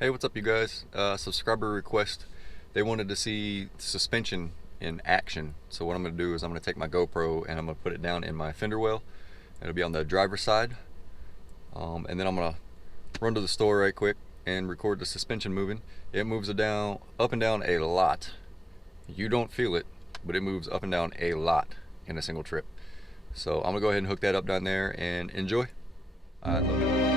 Hey, what's up, you guys? Subscriber request. They wanted to see suspension in action. So what I'm going to do is I'm going to take my GoPro and I'm going to put it down in my fender well. It'll be on the driver's side. And then I'm going to run to the store right quick and record the suspension moving. It moves it down, up and down a lot. You don't feel it, but it moves up and down a lot in a single trip. So I'm going to go ahead and hook that up down there and enjoy. All right,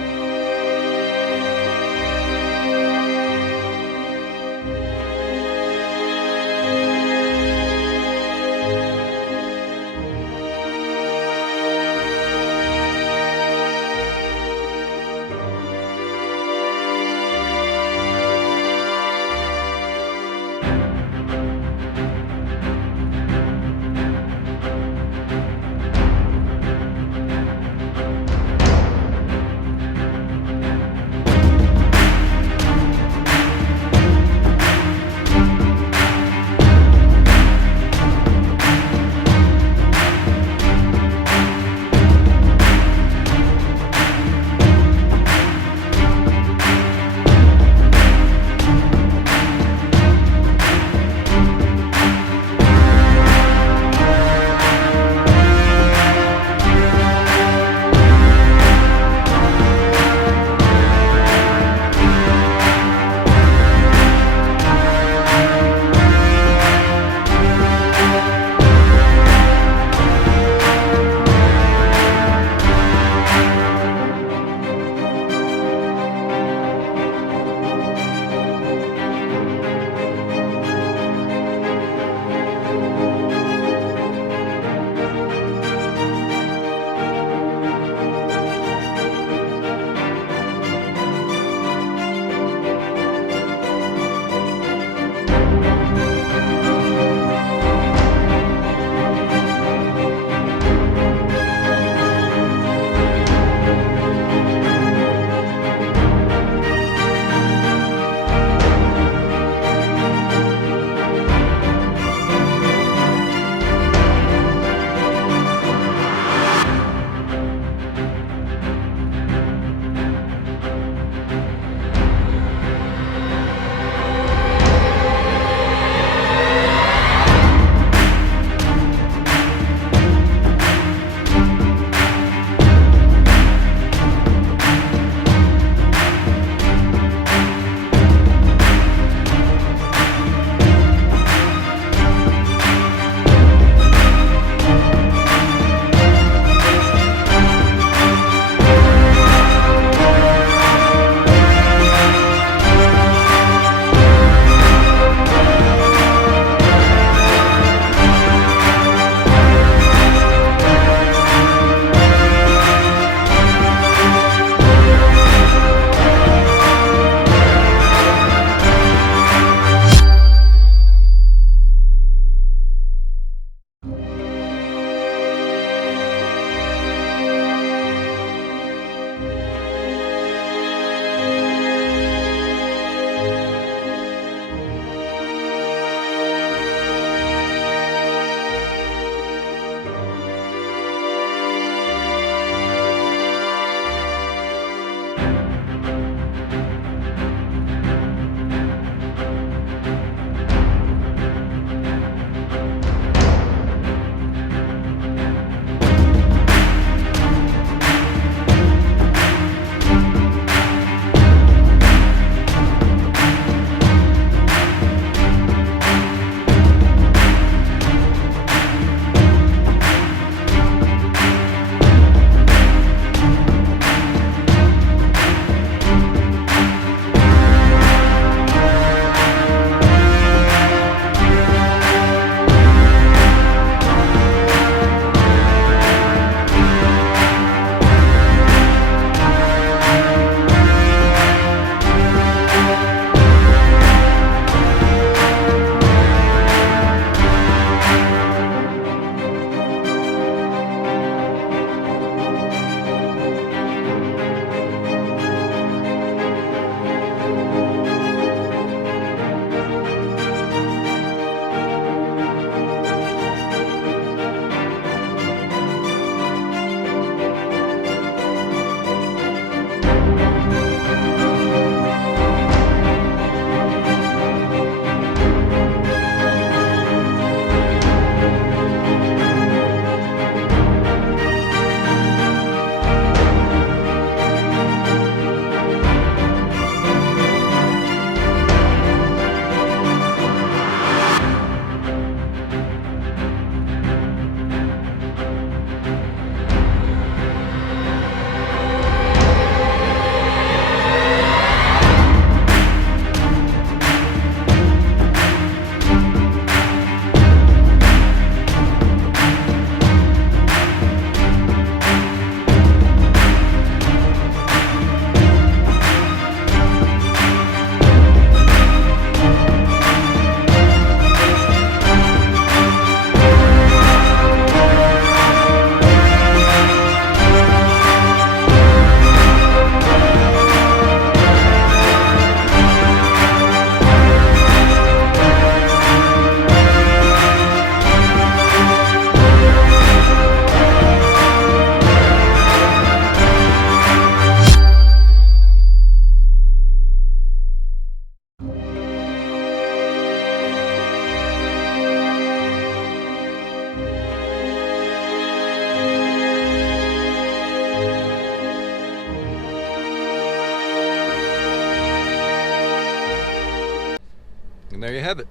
And there you have it.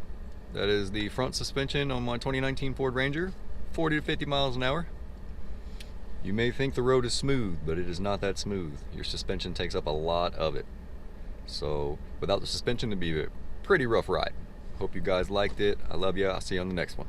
That is the front suspension on my 2019 Ford Ranger, 40 to 50 miles an hour. You may think the road is smooth, but it is not that smooth. Your suspension takes up a lot of it. So without the suspension, it'd be a pretty rough ride. Hope you guys liked it. I love you. I'll see you on the next one.